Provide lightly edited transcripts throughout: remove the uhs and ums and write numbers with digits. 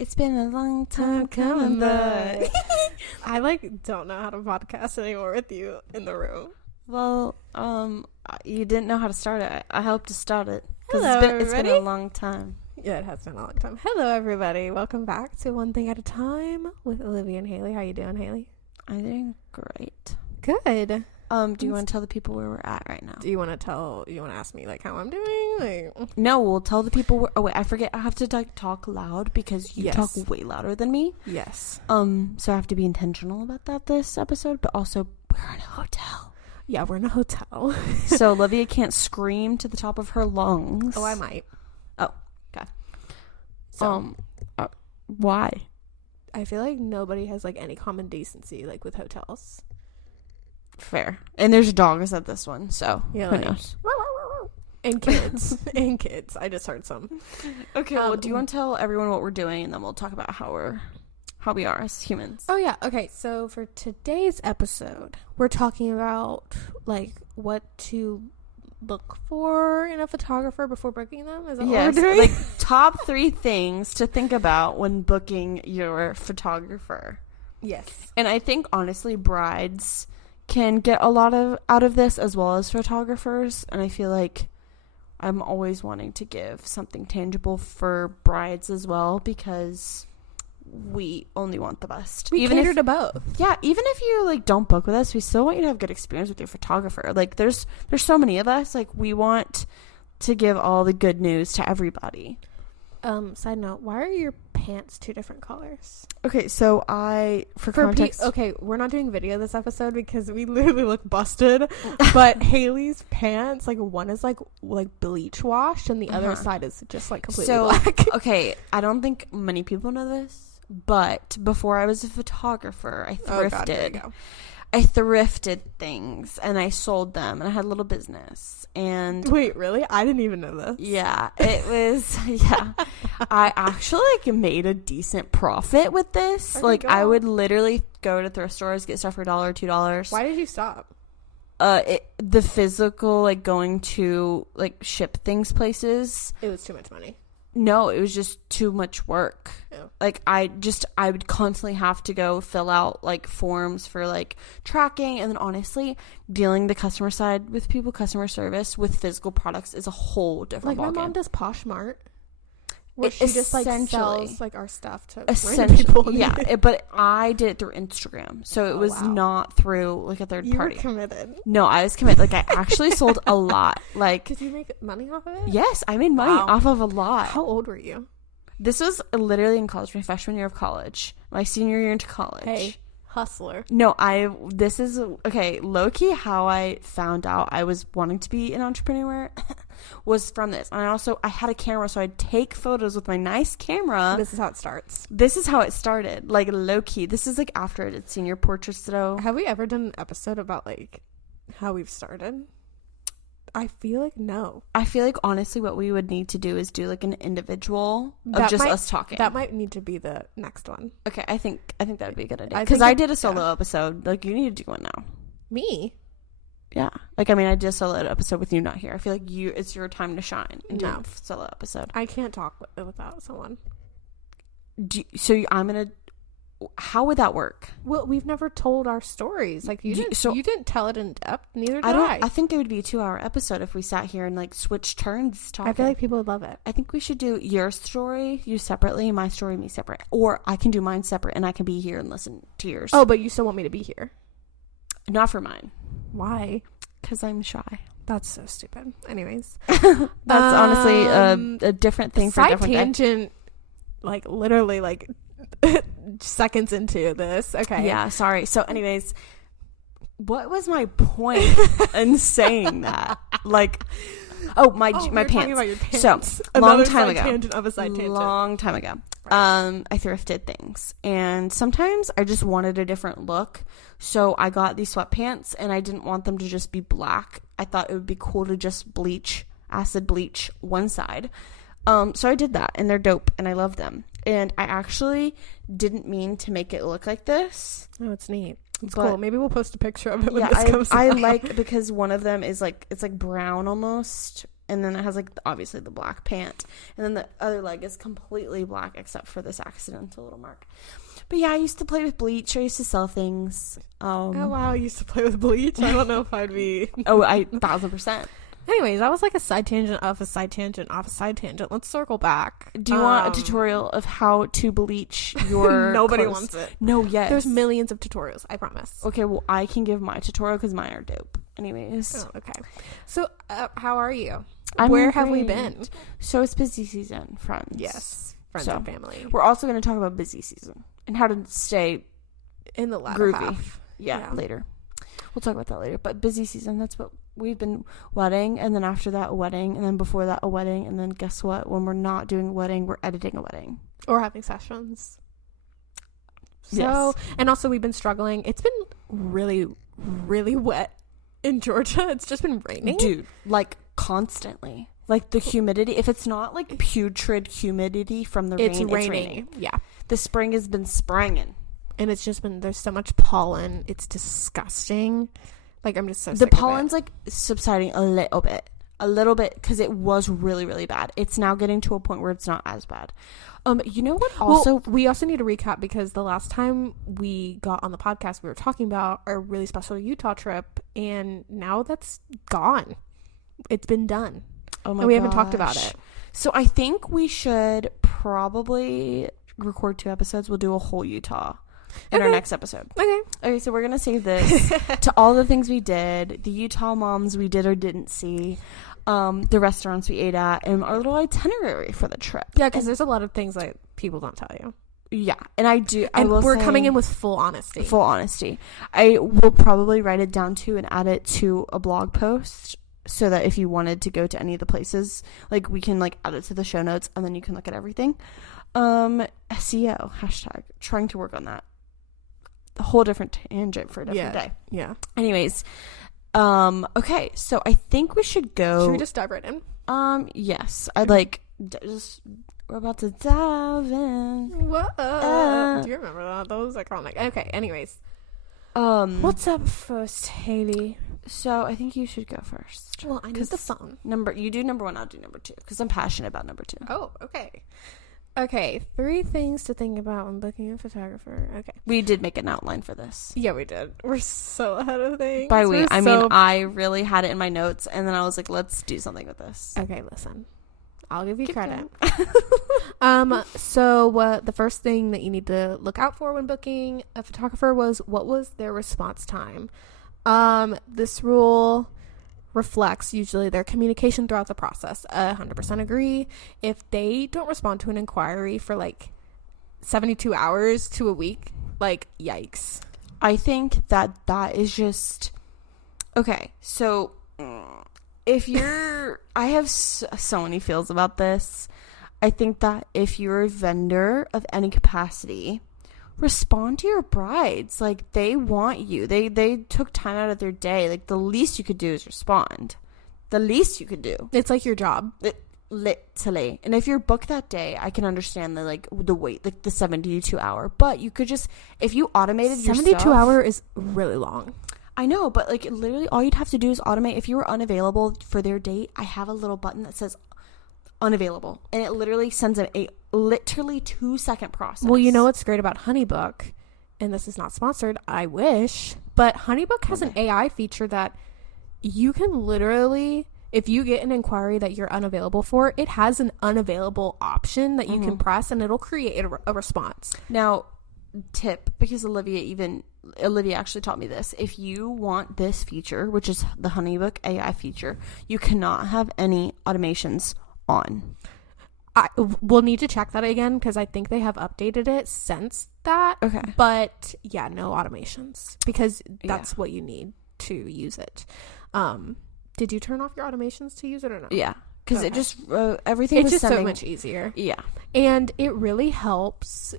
It's been a long time coming, but I don't know how to podcast anymore with you in the room. well, you didn't know how to start it. I helped to start it because Hello, it's been a long time. Yeah, it has been a long time. Hello, everybody. Welcome back to One Thing at a Time with Olivia and Haley. How you doing, Haley? I'm doing great. Good. Do you want to tell the people where we're at right now? Do you want to ask me how I'm doing? No, we'll tell the people where. Oh wait, I forget. I have to talk loud because you talk way louder than me. Yes. So I have to be intentional about that this episode, but also we're in a hotel. Yeah, we're in a hotel. So Olivia can't scream to the top of her lungs. Oh, I might. Oh, okay. So, why? I feel like nobody has any common decency with hotels. Fair. And there's dogs at this one, so Yeah, who knows? And kids. And kids. I just heard some. Okay, well, do you want to tell everyone what we're doing, and then we'll talk about how we are as humans? Oh, yeah. Okay, so for today's episode, we're talking about, what to look for in a photographer before booking them? Is that what we're doing? Top 3 things to think about when booking your photographer. Yes. And I think, honestly, brides can get a lot out of this as well as photographers, and I feel like I'm always wanting to give something tangible for brides as well because we only want the best. We cater to both. Yeah, even if you don't book with us, we still want you to have good experience with your photographer. There's so many of us. We want to give all the good news to everybody. Side note, why are your pants 2 different colors? Okay, so for context, okay, we're not doing video this episode because we literally look busted. But Haley's pants, one is bleach washed, and the other side is just completely black. Okay, I don't think many people know this, but before I was a photographer, I thrifted. Oh God, there you go. I thrifted things and I sold them, and I had a little business. And wait, really? I didn't even know this. Yeah, it was. Yeah, I actually made a decent profit with this. I would literally go to thrift stores, get stuff for $1 or $2. Why did you stop? The physical going to ship things places. It was too much money. No, it was just too much work. Yeah. I would constantly have to go fill out forms for tracking, and then honestly, dealing the customer side with people, customer service with physical products is a whole different ballgame. My mom does Poshmark, where she just sells our stuff to random people. Yeah, but I did it through Instagram, so it was not through a third party. You were committed. No, I was committed. I actually sold a lot. Did you make money off of it? Yes, I made money off of a lot. How old were you? This was literally in college, my freshman year of college, my senior year into college. Hey, hustler. No, this is, low-key how I found out I was wanting to be an entrepreneur was from this. And I had a camera, so I'd take photos with my nice camera. This is how it starts. This is how it started, low-key. This is after I did senior portraits, though. Have we ever done an episode about, how we've started? I feel no. I feel honestly what we would need to do is do an individual of just us talking. That might need to be the next one. Okay, I think that would be a good idea. Because I did a solo episode. You need to do one now. Me? Yeah. I did a solo episode with you not here. I feel it's your time to shine and do a solo episode. I can't talk without someone. How would that work? Well, we've never told our stories. You didn't tell it in depth. Neither did I. I think it would be a 2-hour episode if we sat here and switched turns talking. I feel people would love it. I think we should do your story, you separately, my story, me separate. Or I can do mine separate and I can be here and listen to yours. Oh, but you still want me to be here? Not for mine. Why? Because I'm shy. That's so stupid. Anyways. That's honestly a different thing for a different tangent, literally, seconds into this. Okay. Yeah, sorry. So anyways, what was my point in saying that? My pants. Talking about your pants. So long time ago. Tangent of a side tangent. Long time ago. Right. I thrifted things, and sometimes I just wanted a different look. So I got these sweatpants, and I didn't want them to just be black. I thought it would be cool to just acid bleach one side. So I did that, and they're dope, and I love them. And I actually didn't mean to make it look like this. Oh, it's neat. It's cool. Maybe we'll post a picture of it when this comes out. I like because one of them is it's brown almost, and then it has like obviously the black pant, and then the other leg is completely black except for this accidental little mark. But yeah, I used to play with bleach. I used to sell things. Oh wow, I used to play with bleach. I don't know if I'd be. Oh, 1,000%. Anyways, that was like a side tangent off a side tangent off a side tangent. Let's circle back. Do you want a tutorial of how to bleach your Nobody clothes? wants it. No, yes. There's millions of tutorials, I promise. Okay, well, I can give my tutorial because mine are dope. Anyways. Oh, okay. So, how are you? I'm Where have we great. been? So it's busy season, friends. Yes. Friends So, and family. We're also going to talk about busy season and how to stay In the latter groovy. half. Yeah, later. We'll talk about that later. But busy season, that's what we've been wedding, and then after that a wedding, and then before that a wedding, and then guess what? When we're not doing a wedding, we're editing a wedding. Or having sessions. So, Yes. and also we've been struggling. It's been really, really wet in Georgia. It's just been raining. Dude, like constantly. Like the humidity, if it's not like putrid humidity from the rain, It's raining. Yeah. The spring has been springing. And it's just been, there's so much pollen. It's disgusting. Like, I'm just so The sick of it. pollen's like subsiding a little bit because it was really, really bad. It's now getting to a point where it's not as bad. You know what? Also, well, we also need to recap because the last time we got on the podcast, we were talking about our really special Utah trip, and now that's gone. It's been done. oh my And we haven't talked about gosh. it. So I think we should probably record 2 episodes. We'll do a whole Utah in our Okay. next episode. Okay. So we're gonna save this to all the things we did, the Utah moms we did or didn't see, the restaurants we ate at, and our little itinerary for the trip. Yeah, because there's a lot of things that people don't tell you. Yeah, and I And will we're say, coming in with full honesty. full honesty. I will probably write it down too and add it to a blog post so that if you wanted to go to any of the places, like we can like add it to the show notes and then you can look at everything. SEO hashtag trying to work on that. A whole different tangent for a different day. Yeah. Anyways, okay, so I think we should go. Should we just dive right in? Yes, I'd like just we're about to dive in. What? Do you remember that? That was iconic. Okay. Anyways, what's up first, Haley? So I think you should go first. Well, I need the phone. You do number 1, I'll do number 2 because I'm passionate about number 2. Oh, okay. Okay, 3 things to think about when booking a photographer. Okay. We did make an outline for this. Yeah, we did. We're so ahead of things. By we, We're I so- mean I really had it in my notes, and then I was like, let's do something with this. Okay, listen. I'll give you Keep credit. So the first thing that you need to look out for when booking a photographer was what was their response time. This rule reflects usually their communication throughout the process. 100% agree. If they don't respond to an inquiry for like 72 hours to a week, like yikes. I think that is just okay. So if you're, I have so many feels about this. I think that if you're a vendor of any capacity, respond to your brides. Like they want you. They took time out of their day. Like the least you could do is respond. The least you could do. It's like your job. Literally. And if you're booked that day, I can understand the wait, like the 72 hour. But you could just, if you automated 72 yourself, hour is really long. I know, but like literally all you'd have to do is automate. If you were unavailable for their date, I have a little button that says unavailable, and it literally sends a literally 2-second process. Well, you know what's great about Honeybook, and this is not sponsored, I wish, but Honeybook has an AI feature that you can literally, if you get an inquiry that you're unavailable for, it has an unavailable option that you can press, and it'll create a response. Now, tip, because Olivia actually taught me this. If you want this feature, which is the Honeybook AI feature, you cannot have any automations on. We'll need to check that again because I think they have updated it since that. Okay. But yeah, no automations because that's what you need to use it. Did you turn off your automations to use it or no? Yeah. Because it just, everything it's was just sending. so much easier. Yeah. And it really helps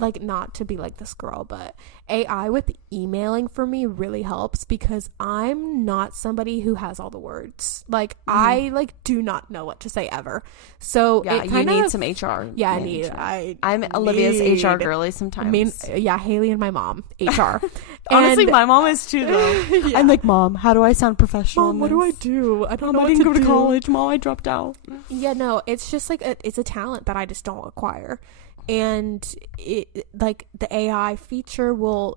like, not to be like this girl, but AI with emailing for me really helps because I'm not somebody who has all the words. Like, I like do not know what to say ever. So yeah, you need some HR. Yeah, manager. I'm Olivia's HR girly sometimes. I mean, yeah, Haley and my mom, HR. Honestly, my mom is too, though. Yeah. I'm like, Mom, how do I sound professional? Mom, what do I do? I don't know I what didn't to go to do. college. Mom, I dropped out. Yeah, no, it's just like it's a talent that I just don't acquire. And it, like, the AI feature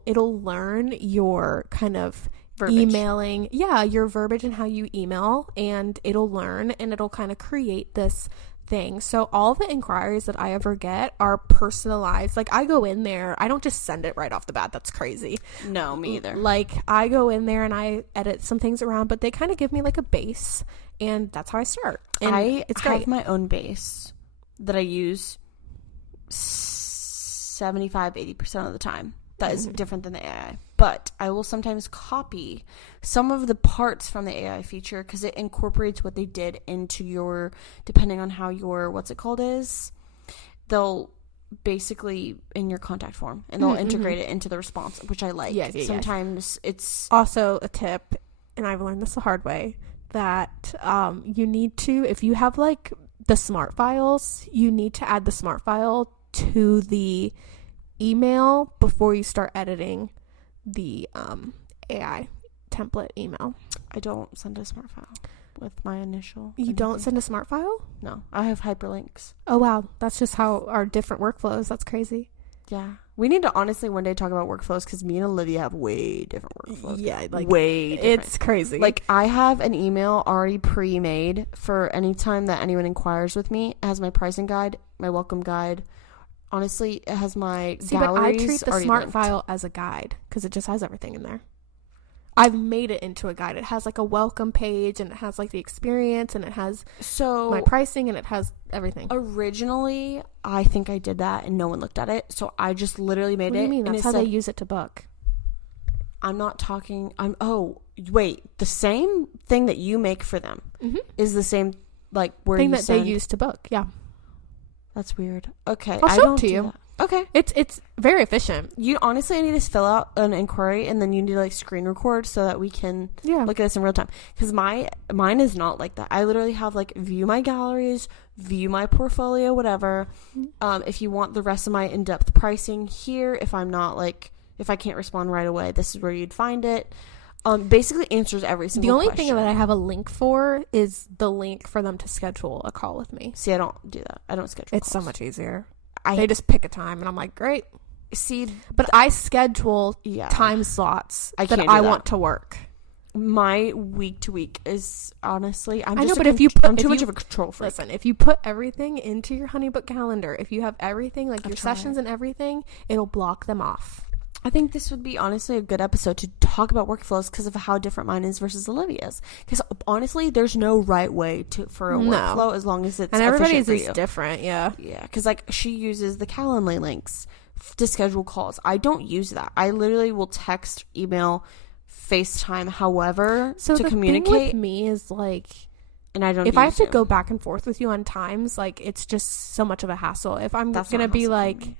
it'll learn your kind of Verbiage. emailing, your verbiage and how you email, and it'll learn and it'll kind of create this thing. So all the inquiries that I ever get are personalized. Like, I go in there, I don't just send it right off the bat. That's crazy. No, me either. Like, I go in there and I edit some things around, but they kind of give me like a base, and that's how I start. And it's great. have my own base that I use 75-80% of the time. That is different than the AI. But I will sometimes copy some of the parts from the AI feature because it incorporates what they did into your, depending on how your, what's it called is, they'll basically in your contact form and they'll integrate it into the response, which I like. Yes. Sometimes it's also a tip, and I've learned this the hard way, that you need to, if you have like the smart files, you need to add the smart file to the email before you start editing the AI template email. I don't send a smart file with my initial. You don't send a smart file? No, I have hyperlinks. Oh wow, that's just how our different workflows. That's crazy. Yeah, we need to honestly one day talk about workflows because me and Olivia have way different workflows. Yeah, like way different. It's crazy. Like, I have an email already pre-made for any time that anyone inquires with me. It has my pricing guide, my welcome guide. Honestly, it has my galleries. But I treat the smart linked. file as a guide because it just has everything in there. I've made it into a guide. It has like a welcome page, and it has like the experience, and it has my pricing, and it has everything. Originally, I think I did that and no one looked at it, so I just literally made it. What do you mean? And That's how they use it to book. I'm not talking. The same thing that you make for them is the same, like, where thing you that send. they use to book. Yeah, that's weird. Okay, I'll I show don't it to do you. that. Okay, it's very efficient. you honestly, I need to fill out an inquiry and then you need to like screen record so that we can look at this in real time. Because mine is not like that. I literally have like view my galleries, view my portfolio, whatever. If you want the rest of my in-depth pricing here, if I can't respond right away, this is where you'd find it. Basically answers every single The only question. thing that I have a link for is the link for them to schedule a call with me. See, I don't do that. I don't schedule It's calls. so much easier. They just pick a time, and I'm like, great. See, But I schedule time slots I that can't do I that. want to work. my week to week is honestly, I'm I know, just but if you put I'm too much of a control freak. Listen, if you put everything into your HoneyBook calendar, if you have everything, like your sessions and everything, it'll block them off. I think this would be honestly a good episode to talk about workflows because of how different mine is versus Olivia's. Because honestly, there's no right way for a workflow as long as it's and everybody's efficient for is you. different. Yeah, because like she uses the Calendly links to schedule calls. I don't use that. I literally will text, email, FaceTime, however, so to the communicate. thing with me is like, and I don't. If I have to go back and forth with you on times, like it's just so much of a hassle. If I'm gonna be like,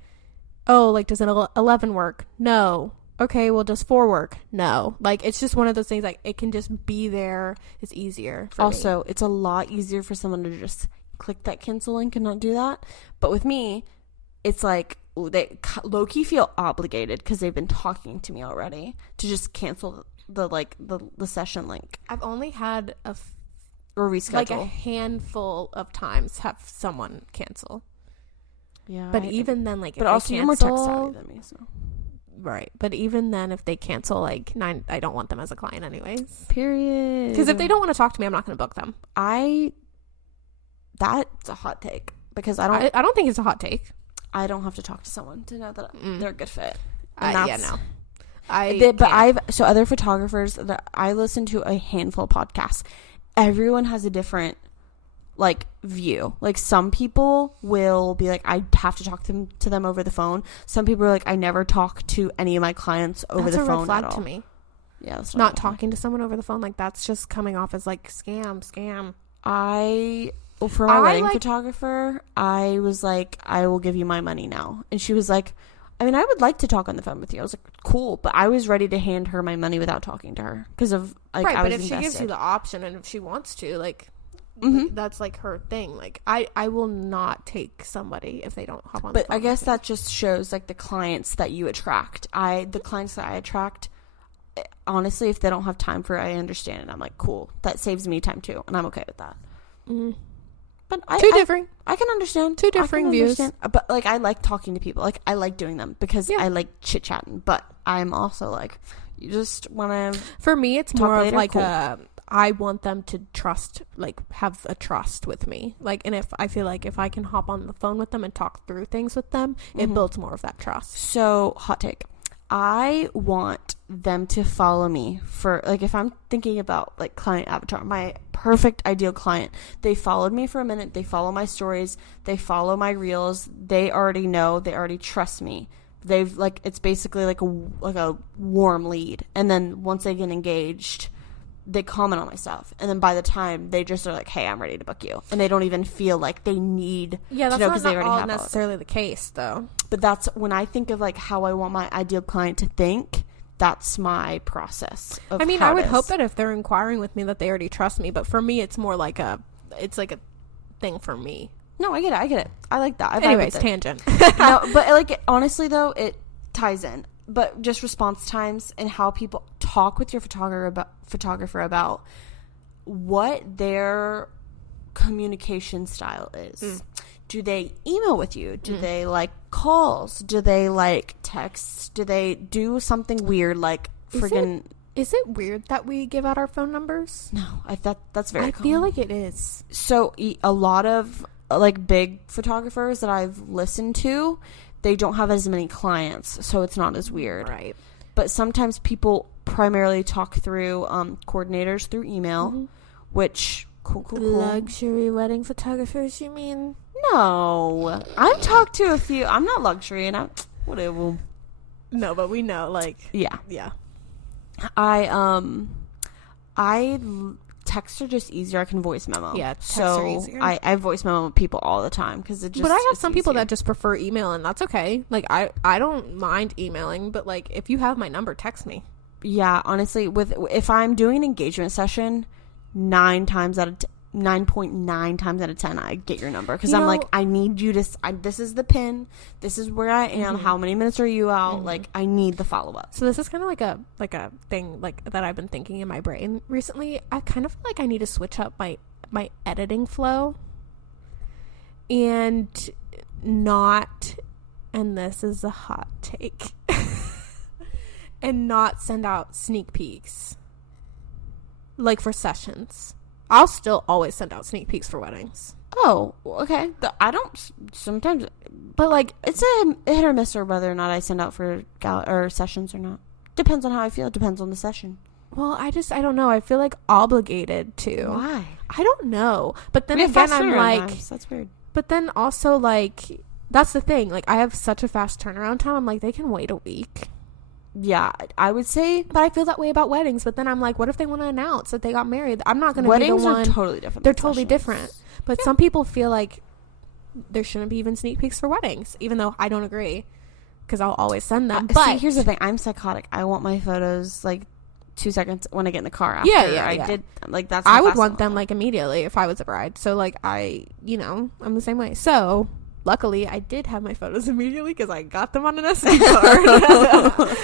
oh, like, does an 11 work? No. Okay, well, does 4 work? No. Like, it's just one of those things, like, it can just be there. It's easier for also, me. it's a lot easier for someone to just click that cancel link and not do that. But with me, it's like, they low-key feel obligated because they've been talking to me already to just cancel the session link. I've only had or reschedule. Like, a handful of times have someone cancel. Yeah, but even then, like, but if also they you're more tech savvy than me, so right. But even then, if they cancel, like, 9, I don't want them as a client, anyways. Period. Because if they don't want to talk to me, I'm not going to book them. That's a hot take because I don't think it's a hot take. I don't have to talk to someone to know that they're a good fit. So other photographers that I listen to a handful of podcasts. Everyone has a different like view. Like some people will be like, I have to talk to them over the phone. Some people are like, I never talk to any of my clients over the phone. That's a red flag to me. Yeah, that's not talking to someone over the phone. Like that's just coming off as like scam. For my wedding photographer, I was like, I will give you my money now, and she was like, I mean, I would like to talk on the phone with you. I was like, cool, but I was ready to hand her my money without talking to her because of like right, I but was if she gives invested. you the option and if she wants to, like, that's like her thing. Like, I will not take somebody if they don't hop on the But phone I guess with me. that just shows like the clients that you attract. The clients that I attract, honestly, if they don't have time for it, I understand it. I'm like, cool, that saves me time too, and I'm okay with that. But I can understand. Two differing views. But like, I like talking to people. Like, I like doing them because Yeah. I like chit chatting. But I'm also like, you just want to. For me, it's Talk more of later? like Cool. I want them to trust, like, have a trust with me. Like, and if I feel like if I can hop on the phone with them and talk through things with them, it builds more of that trust. So, hot take. I want them to follow me for, like, if I'm thinking about, like, client avatar, my perfect ideal client, they followed me for a minute, they follow my stories, they follow my reels, they already know, they already trust me. They've, like, it's basically like a warm lead. And then once they get engaged, they comment on my stuff. And then by the time, they just are like, hey, I'm ready to book you. And they don't even feel like they need Yeah, to that's know not, because they not already all have all of it. necessarily the case, though. But that's when I think of like how I want my ideal client to think. That's my process. I mean, I would hope that if they're inquiring with me that they already trust me. But for me, it's more like it's like a thing for me. No, I get it. I like that. I vibe Anyways, with it. tangent. No, but like honestly though, it ties in. But just response times and how people talk with your photographer about what their communication style is. Do they email with you? Do they like calls? Do they like texts? Do they do something weird like friggin'? Is it weird that we give out our phone numbers? No, that's very I common. feel like it is. So a lot of like big photographers that I've listened to, they don't have as many clients, so it's not as weird. Right. But sometimes people primarily talk through coordinators through email, which cool. Luxury wedding photographers, you mean? No, I've talked to a few. I'm not luxury, and whatever. No, but we know, like, Yeah, yeah. Texts are just easier. I can voice memo. Yeah, texts so are easier. I voice memo people all the time because it just. But I have it's some people easier. that just prefer email, and that's okay. Like, I don't mind emailing, but like, if you have my number, text me. Yeah, honestly, if I'm doing an engagement session, 9.9 times out of 10, I get your number because I'm like, I need you to. This is the pin. This is where I am. How many minutes are you out? Like, I need the follow up. So this is kind of like a thing like that I've been thinking in my brain recently. I kind of feel like I need to switch up my editing flow and not. And this is a hot take. And not send out sneak peeks like for sessions. I'll still always send out sneak peeks for weddings. Oh, okay. I don't sometimes, But like, it's a hit or miss or whether or not I send out for or sessions or not. Depends on how I feel. Depends on the session. well, I don't know. I feel like obligated to. Why? I don't know. But then We have again, fast I'm turnaround like, times. That's weird. but then also like, that's the thing. Like, I have such a fast turnaround time. I'm like, they can wait a week. Yeah, I would say But I feel that way about weddings. But then I'm like, what if they want to announce that they got married? I'm not going to be the weddings one. are totally different. They're than totally sessions. different. But some people feel like there shouldn't be even sneak peeks for weddings, even though I don't agree because I'll always send them. But See, here's the thing. I'm psychotic. I want my photos like 2 seconds when I get in the car. After Yeah. I did like that's. How I would fast want them like immediately if I was a bride. So like I'm the same way. So luckily I did have my photos immediately because I got them on an SD card.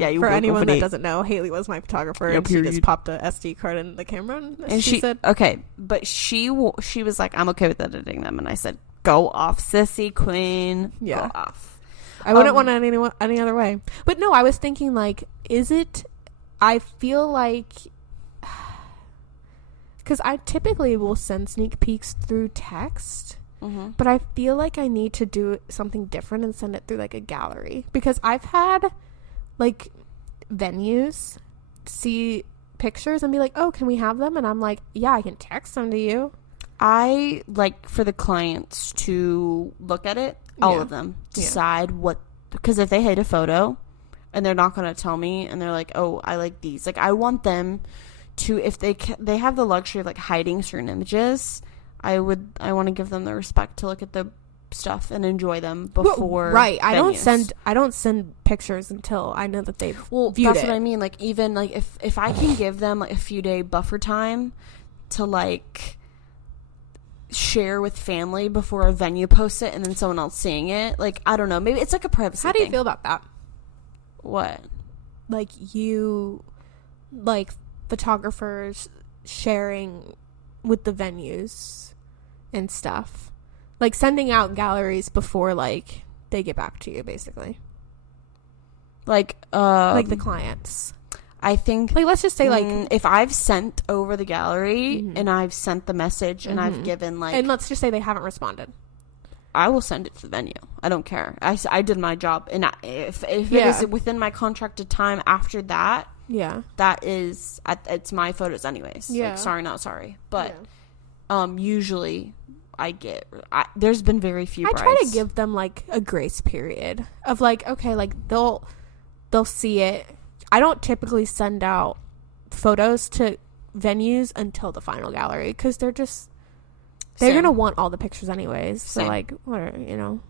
Yeah, you for woke anyone up that at 8. doesn't know, Haley was my photographer, Yeah, and she just period. popped a SD card in the camera, and she said, okay, but she was like, I'm okay with editing them, and I said, go off, sissy queen. Yeah. Go off. I wouldn't want it any other way. But no, I was thinking like, is it? I feel like because I typically will send sneak peeks through text. But I feel like I need to do something different and send it through like a gallery because I've had like venues see pictures and be like, oh, can we have them? And I'm like, yeah, I can text them to you. I like for the clients to look at it, all Yeah. of them, Yeah. decide what, because if they hate a photo and they're not going to tell me and they're like, oh, I like these. Like, I want them to, if they have the luxury of like hiding certain images, I want to give them the respect to look at the stuff and enjoy them before. Right. I venues. don't send pictures until I know that they've viewed that's it. what I mean. Like, even like if I can give them like a few day buffer time to like share with family before a venue posts it and then someone else seeing it, like, I don't know, maybe it's like a privacy How do you thing. feel about that? What? Like, photographers sharing with the venues and stuff, like sending out galleries before like they get back to you, basically, Like the clients. I think, like, let's just say like if I've sent over the gallery and I've sent the message and I've given like, and let's just say they haven't responded, I will send it to the venue. I don't care. I did my job, and if it Yeah. is within my contracted time after that, yeah, that is, it's my photos anyways. Yeah. Like, sorry, not sorry. But usually there's been very few I brides. try to give them like a grace period of like, okay, like they'll see it. I don't typically send out photos to venues until the final gallery, because they're Same. gonna want all the pictures anyways. So Same. like, whatever, you know.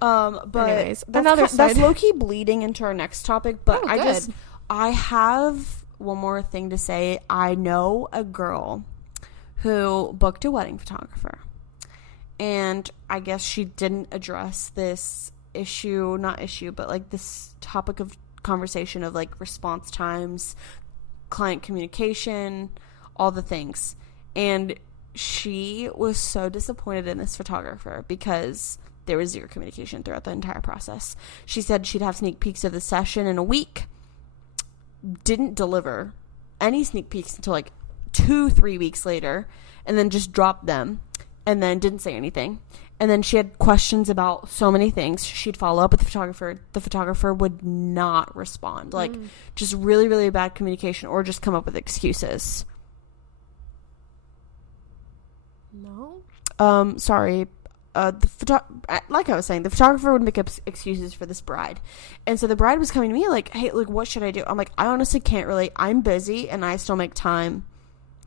But Anyways, that's side. low-key bleeding into our next topic, but Oh, good. I have one more thing to say. I know a girl who booked a wedding photographer, and I guess she didn't address this but like this topic of conversation of like response times, client communication, all the things. And she was so disappointed in this photographer because there was zero communication throughout the entire process. She said she'd have sneak peeks of the session in a week, didn't deliver any sneak peeks until like 2-3 weeks later, and then just dropped them, and then didn't say anything. And then she had questions about so many things. She'd follow up with the photographer. The photographer would not respond. Like, just really, really bad communication, or just come up with excuses. No. Sorry. Like I was saying, the photographer would make up excuses for this bride. And so the bride was coming to me like, hey, like, what should I do? I'm like, I honestly can't really. I'm busy, and I still make time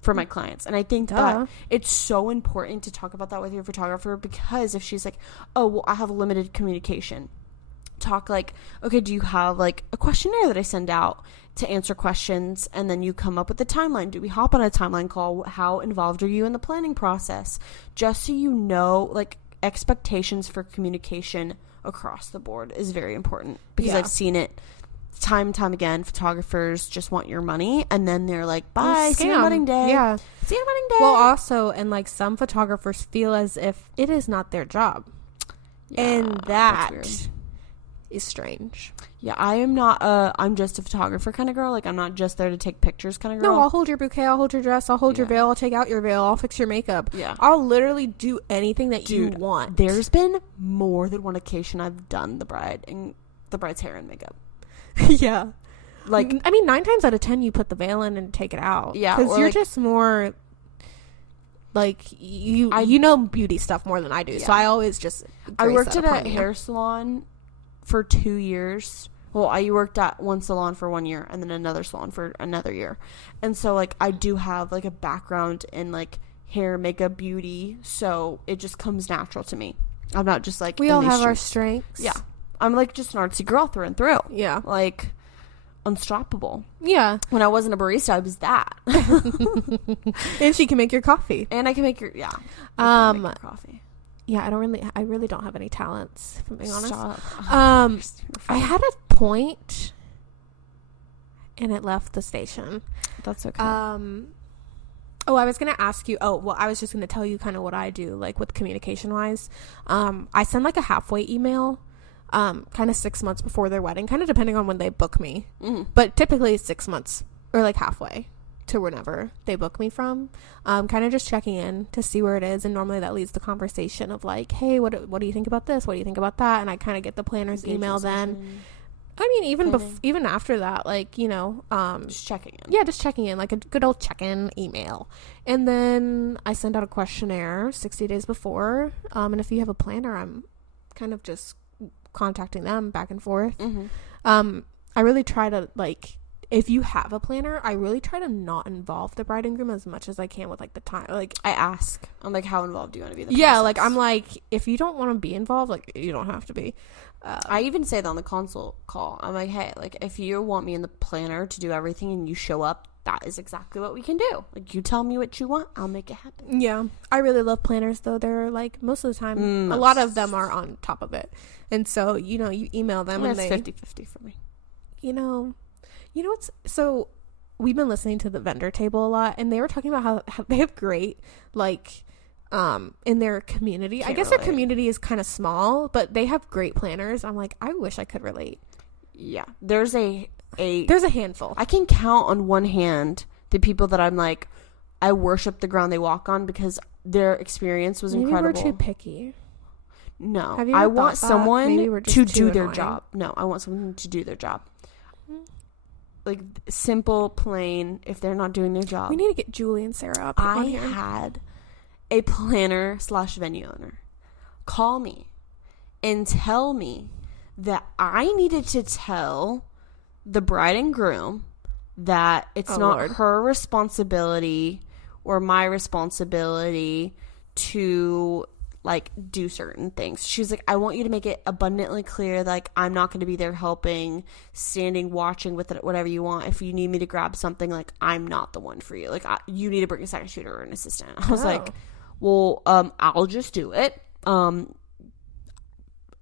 for my clients. And I think that it's so important to talk about that with your photographer, because if she's like, oh, well, I have limited communication, talk like, okay, do you have like a questionnaire that I send out to answer questions, and then you come up with the timeline? Do we hop on a timeline call? How involved are you in the planning process? Just so you know, like, expectations for communication across the board is very important, because I've seen it time and time again. Photographers just want your money, and then they're like, bye, see you on wedding day. Yeah. See you on wedding day. Well, also, and like some photographers feel as if it is not their job, and that that's weird. is strange. Yeah, I am not I'm just a photographer kind of girl. Like, I'm not just there to take pictures kind of girl. No, I'll hold your bouquet, I'll hold your dress, I'll hold your veil, I'll take out your veil, I'll fix your makeup. Yeah. I'll literally do anything that you want. There's been more than one occasion I've done the bride's hair and makeup. Yeah. Like, I mean, 9 times out of 10 you put the veil in and take it out. Yeah, because or you're like, just more like you know beauty stuff more than I do. So I always just I worked at upon a you. hair salon for 2 years. Well, I worked at one salon for 1 year and then another salon for another year. And so, like, I do have, like, a background in, like, hair, makeup, beauty. So it just comes natural to me. I'm not just, like, We in all these have our streets. strengths. Yeah. I'm, like, just an artsy girl through and through. Yeah. Like, unstoppable. Yeah. When I wasn't a barista, I was that. And she can make your coffee. And I can make your, I can make your coffee. Yeah, I really don't have any talents, if I'm being honest. Stop. I had a point and it left the station. That's okay. Oh, I was going to ask you. Oh, well, I was just going to tell you kind of what I do, like with communication wise. I send like a halfway email, kind of 6 months before their wedding, kind of depending on when they book me. Mm-hmm. But typically it's 6 months or like halfway to whenever they book me from. Kind of just checking in to see where it is. And normally that leads the conversation of like, hey, what do you think about this? What do you think about that? And I kind of get the planner's email then. I mean, even after that, like, you know, just checking in. Yeah, just checking in, like a good old check-in email. And then I send out a questionnaire 60 days before. And if you have a planner, I'm kind of just contacting them back and forth. Mm-hmm. I really try to, like, if you have a planner, I really try to not involve the bride and groom as much as I can with like the time. Like I ask, I'm like, how involved do you want to be in the yeah, process? like I'm like, if you don't want to be involved, like you don't have to be. I even say that on the consult call. I'm like, hey, like if you want me in the planner to do everything and you show up, that is exactly what we can do. Like you tell me what you want, I'll make it happen. Yeah, I really love planners though. They're like most of the time, a lot of them are on top of it, and so you email them and it's they 50-50 for me. You know what's so we've been listening to the vendor table a lot, and they were talking about how they have great like in their community. Can't I guess relate. their community is kind of small, but they have great planners. I'm like, I wish I could relate. Yeah, there's a handful. I can count on one hand the people that I'm like, I worship the ground they walk on because their experience was incredible. Maybe we're too picky. No, Have you I ever want thought that? someone Maybe we're just to too do their annoying. job. No, I want someone to do their job. Like simple, plain. If they're not doing their job, We need to get Julie and Sarah up on I here. had a planner / venue owner call me and tell me that I needed to tell the bride and groom that it's Oh, not Lord. her responsibility or my responsibility to like do certain things. She was like, I want you to make it abundantly clear that like I'm not going to be there helping, standing, watching with it, whatever you want. If you need me to grab something, like I'm not the one for you. Like you need to bring a second shooter or an assistant. I was like, well, I'll just do it.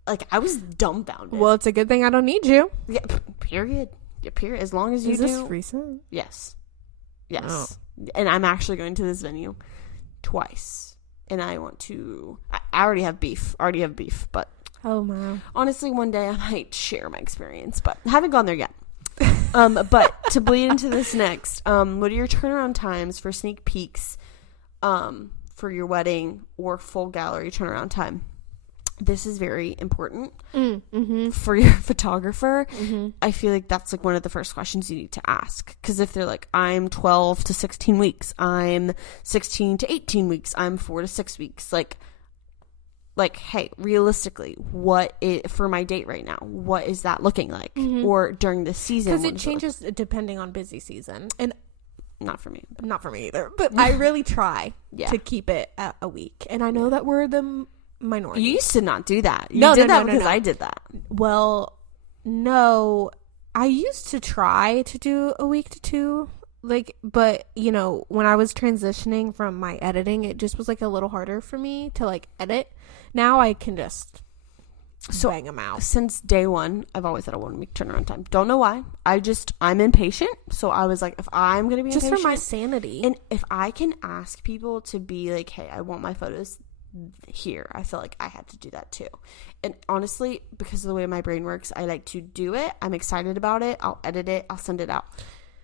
Like I was dumbfounded. Well, it's a good thing I don't need you. Yeah, period. Yeah, period. As long as you Is do. this recent? Yes. Yes. And I'm actually going to this venue twice. And I want to. I already have beef. But Oh my. honestly, one day I might share my experience. But I haven't gone there yet. But to bleed into this next, what are your turnaround times for sneak peeks for your wedding or full gallery turnaround time? This is very important for your photographer. I feel like that's like one of the first questions you need to ask, because if they're like, I'm 12 to 16 weeks, I'm 16 to 18 weeks, I'm 4 to 6 weeks, like hey, realistically, what is for my date right now, what is that looking like? Or during the season, Because what it does changes depending on busy season, and not for me. not for me either. But I really try Yeah. to keep it at a week, and I know that we're the minority. You used to not do that. You No, did no, that no, no, because no. I did that. Well, no, I used to try to do a week to two, like, but when I was transitioning from my editing, it just was like a little harder for me to like edit. Now I can just bang them out. Since day one, I've always had a 1 week turnaround time. Don't know why. I'm impatient. So I was like, if I'm going to be Just impatient, for my sanity. and if I can ask people to be like, hey, I want my photos here, I feel like I had to do that too. And honestly, because of the way my brain works, I like to do it. I'm excited about it. I'll edit it. I'll send it out.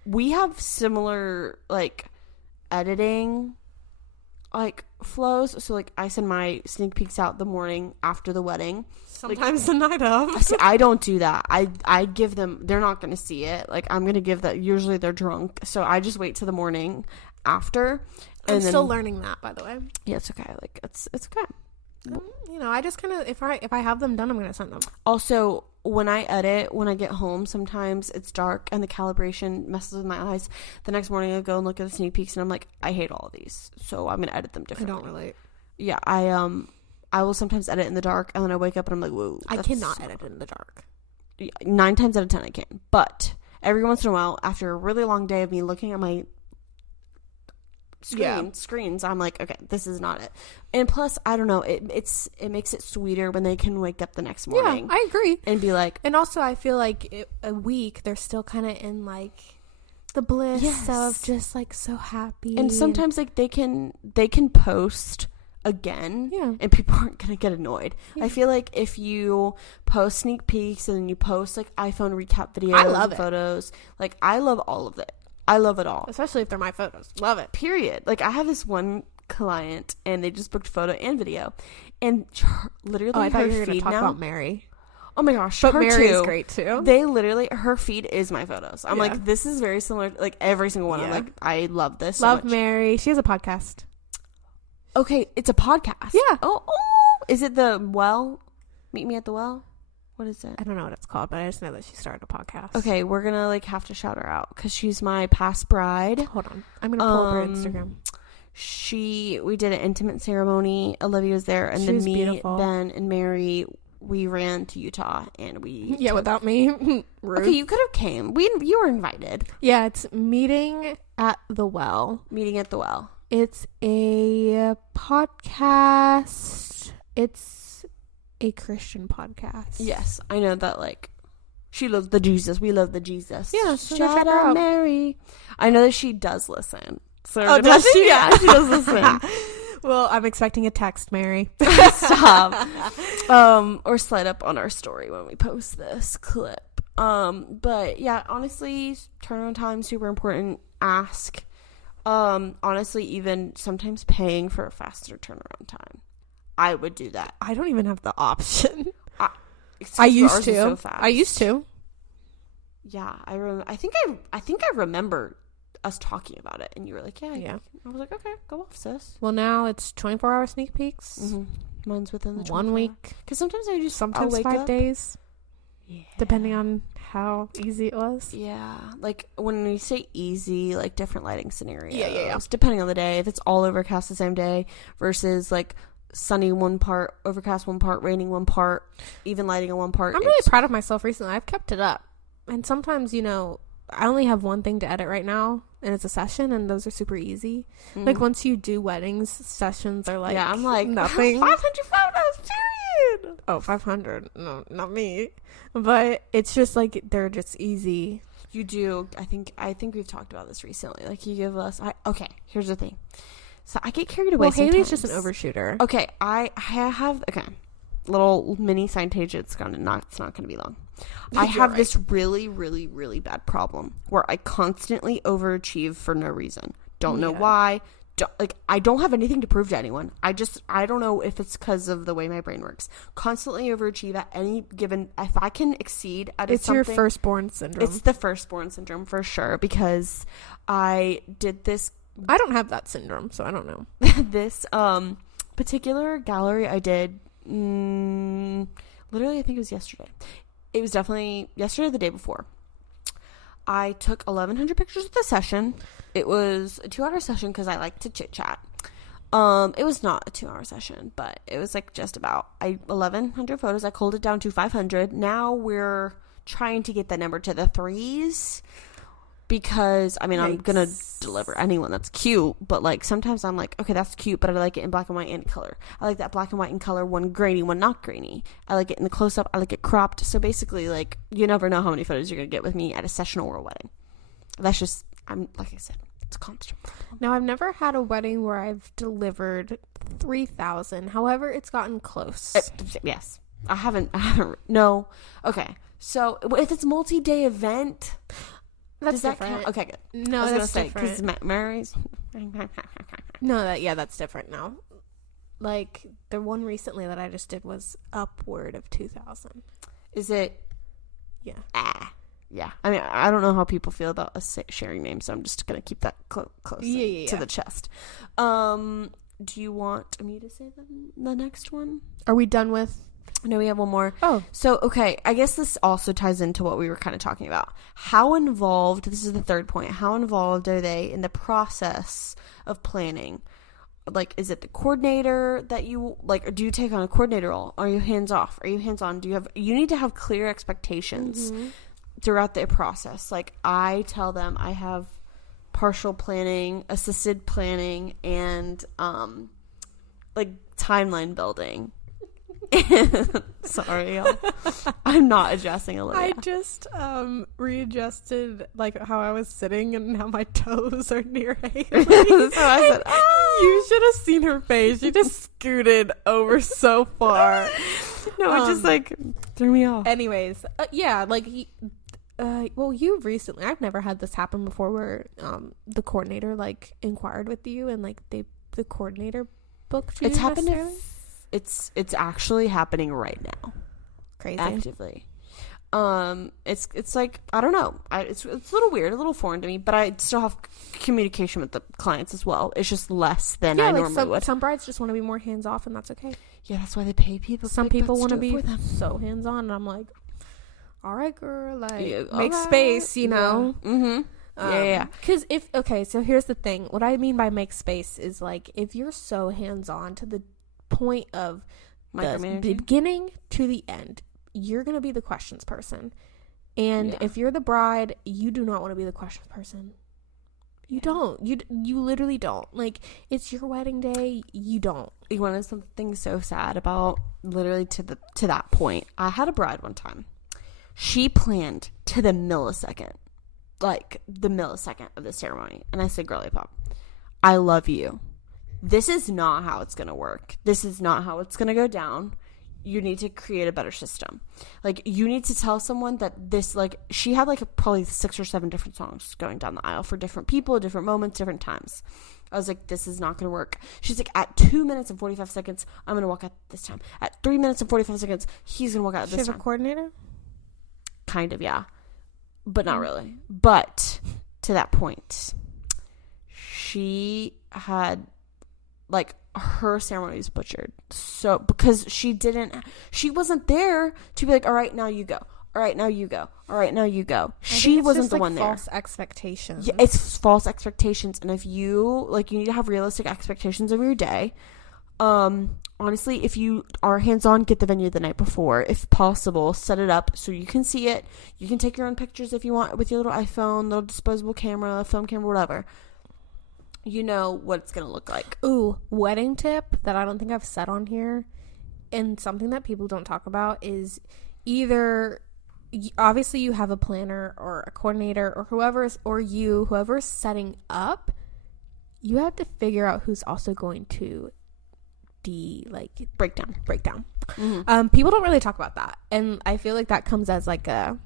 We have similar like editing like flows. So like I send my sneak peeks out the morning after the wedding. Sometimes the night of. See, I don't do that. I give them, they're not going to see it. Like I'm going to give that, usually they're drunk. So I just wait till the morning after. And I'm then, still learning that, by the way. Yeah, it's okay. Like it's okay. I just kind of if I have them done, I'm gonna send them. Also, when I edit, when I get home, sometimes it's dark and the calibration messes with my eyes. The next morning I go and look at the sneak peeks and I'm like, I hate all of these, so I'm gonna edit them I differently. don't relate. Yeah, I will sometimes edit in the dark, and then I wake up and I'm like, whoa. I cannot edit in the dark. 9 times out of 10 I can. But every once in a while, after a really long day of me looking at my screens, I'm like, okay, this is not it. And plus, I don't know, it makes it sweeter when they can wake up the next morning. Yeah, I agree. And be like, And also, I feel like a week they're still kind of in like the bliss Yes. of just like so happy. and sometimes like they can post again, Yeah. and people aren't gonna get annoyed. Yeah. I feel like if you post sneak peeks and then you post like iPhone recap videos, I love and it. photos, like I love all of it. I love it all. especially if they're my photos, love it. Period. Like I have this one client and they just booked photo and video, and literally Oh, I thought her you were going to feed talk now. about Mary, Oh my gosh, but her Mary's too. great too. They literally, her feed is my photos. I'm Yeah. like, this is very similar. Like every single one. I'm Yeah. like, I love this. Love so much. Mary. She has a podcast. Okay, it's a podcast. Yeah. Oh, is it the well? Meet me at the well. What is it? I don't know what it's called, but I just know that she started a podcast. Okay, we're gonna like have to shout her out because she's my past bride. Hold on, I'm gonna pull up her Instagram. We did an intimate ceremony. Olivia was there, and then me, beautiful. Ben, and Mary, we ran to Utah, and without me. Rude. Okay, you could have came. You were invited. Yeah, it's Meeting at the Well. Meeting at the Well. It's a podcast. It's a Christian podcast. Yes, I know that. Like, she loves the Jesus. We love the Jesus. Yeah, so shout check her out out. Mary. I know that she does listen. So does she? Yeah, she does listen. Well, I'm expecting a text, Mary. Stop. Or slide up on our story when we post this clip. But yeah, honestly, turnaround time super important. Ask. Honestly, even sometimes paying for a faster turnaround time. I would do that. I don't even have the option. Excuse I me, used ours to. is so fast. I used to. Yeah, I think I remember us talking about it, and you were like, yeah. I was like, okay, go off, sis. Well, now it's 24-hour sneak peeks. Mm-hmm. Mine's within the 1 week. Because sometimes I just Sometimes I'll wake 5 up. days. Yeah. Depending on how easy it was. Yeah, like when we say easy, like different lighting scenarios. Yeah. Depending on the day, if it's all overcast the same day versus like sunny one part, overcast one part, raining one part, even lighting on one part. I'm really proud of myself recently. I've kept it up. And sometimes, I only have one thing to edit right now, and it's a session, and those are super easy. Mm-hmm. Like, once you do weddings, sessions are like, yeah, I'm like, nothing. 500 photos, period. Oh, 500. No, not me. But it's just like, they're just easy. You do. I think we've talked about this recently. Like, you give us. Okay, here's the thing. So I get carried away. Well, Haley's sometimes. just an overshooter. Okay, I have little mini side tangent. It's not going to be long. I have this really, really, really bad problem where I constantly overachieve for no reason. Don't know why. I don't have anything to prove to anyone. I don't know if it's because of the way my brain works. Constantly overachieve at any given. If I can exceed at It's something, your firstborn syndrome. It's the firstborn syndrome for sure, because I did this. I don't have that syndrome, so I don't know. This particular gallery I did. Literally, I think it was yesterday. It was definitely yesterday or the day before. I took 1,100 pictures of the session. It was a 2-hour session because I like to chit chat. It was not a 2-hour session, but it was like just about 1,100 photos. I culled it down to 500. Now we're trying to get that number to the 3s. Because, I mean, I'm going to deliver anyone that's cute, but, like, sometimes I'm like, okay, that's cute, but I like it in black and white and color. I like that black and white and color, one grainy, one not grainy. I like it in the close-up. I like it cropped. So, basically, like, you never know how many photos you're going to get with me at a session or a wedding. That's just, like I said, it's a constant problem. Now, I've never had a wedding where I've delivered 3,000. However, it's gotten close. Yes. I haven't, no. Okay. So, if it's a multi-day event... That's Does that different. count? Okay, good. No, I was that's gonna different. say, because Mary's... No, that's different now. Like, the one recently that I just did was upward of 2,000. Is it... Yeah. Yeah. I mean, I don't know how people feel about us sharing names, so I'm just going to keep that close to the chest. Do you want me to say the next one? Are we done with... No, we have one more. Oh. So, okay, I guess this also ties into what we were kind of talking about. How involved, this is the third point, how involved are they in the process of planning? Like, is it the coordinator that you, like, do you take on a coordinator role? Are you hands-off? Are you hands-on? You need to have clear expectations throughout the process. Like, I tell them I have partial planning, assisted planning, and, like, timeline building. Sorry, y'all. I'm not adjusting Olivia. I just readjusted like how I was sitting and how my toes are near Haley. So I said, You should have seen her face. She just scooted over so far. no, it just like threw me off. Anyways, yeah, like well, you recently, I've never had this happen before where the coordinator like inquired with you and like the coordinator booked you. It's happened. It's actually happening right now. Crazy. Actively. It's like, I don't know. It's a little weird, a little foreign to me, but I still have communication with the clients as well. It's just less than I normally would. Some brides just want to be more hands off, and that's okay. Yeah, that's why they pay people. Some people want to be so hands on, and I'm like, all right, girl, like make space, you know. Mm-hmm. Yeah. Because so here's the thing. What I mean by make space is like if you're so hands on to the point of the beginning to the end, you're gonna be the questions person. And if you're the bride, you do not want to be the questions person. You don't. You literally don't. Like, it's your wedding day. You don't. You want to know something so sad about literally to that point? I had a bride one time. She planned to the millisecond. Like, the millisecond of the ceremony. And I said, girly pop, I love you. This is not how it's going to work. This is not how it's going to go down. You need to create a better system. Like, you need to tell someone that this, like, she had, like, probably 6 or 7 different songs going down the aisle for different people, different moments, different times. I was like, this is not going to work. She's like, at 2 minutes and 45 seconds, I'm going to walk out this time. At 3 minutes and 45 seconds, he's going to walk out this time. She have a coordinator? Kind of, yeah. But not really. But to that point, she had, like, her ceremony was butchered. So, because she wasn't there to be like, all right, now you go. All right, now you go. All right, now you go. She wasn't the one there. False expectations. Yeah, it's false expectations. And if you need to have realistic expectations of your day. Honestly, if you are hands-on, get the venue the night before. If possible, set it up so you can see it. You can take your own pictures if you want with your little iPhone, little disposable camera, film camera, whatever. You know what it's going to look like. Ooh, wedding tip that I don't think I've said on here, and something that people don't talk about is either, obviously you have a planner or a coordinator or whoever's setting up, you have to figure out who's also going to breakdown. Mm-hmm. People don't really talk about that, and I feel like that comes as like a,